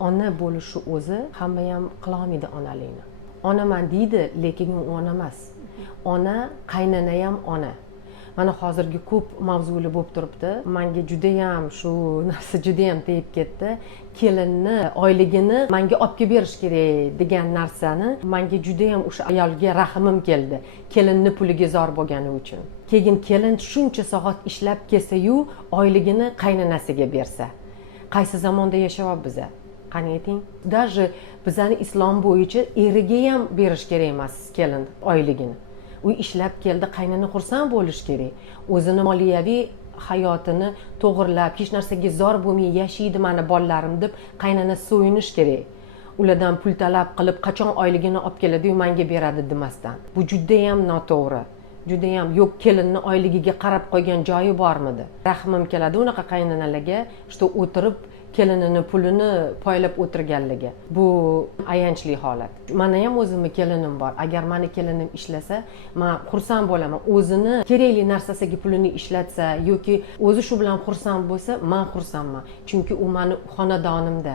ona bo'lishi o'zi hamma ham qila olmaydi onalikni. Onaman deydi, lekin u ona emas. Ona, qaynona ham ona. Mana hozirgi ko'p mavzular bo'lib turibdi. Menga juda ham shu narsa juda ham tegib ketdi. Kelinni oyligini menga olib kelib berish kerak degan narsani menga juda ham o'sha ayolga rahmim keldi. Kelinni puliga zor bo'lgani uchun. Keyin kelin shuncha soat ishlab kelsa-yu, oyligini qaynonasiga bersa. Qaysi zamonda yashayapmiz biz? Qani ayting. Даже bizani islom bo'yicha eriga ham berish kerak emas kelin oyligini. U ishlab keldi, qaynona xursand bo'lish kerak. O'zini moliyaviy hayotini to'g'irlab, hech narsaga zor bo'lmay yashaydi mani bolalarim deb qaynona so'yinish kerak. Ulardan pul talab qilib, qachon oyligini olib keladi-yu menga beradi demasdan. Bu juda ham noto'g'ri. Juda ham yo'q, kelinni oyligiga qarab qo'ygan joyi bormidi? Rahmim keladi unaqa qaynonalarga, что o'tirib kelinini pulini poylab o'tirganligi. Bu ayanchli holat. Meni ham o'zimning kelinim bor. Agar meni kelinim ishlasa, men xursand bo'laman. O'zini kerakli narsasiga pulini ishlatsa yoki o'zi shu bilan xursand bo'lsa, men xursandman. Chunki u meni xonadonimda.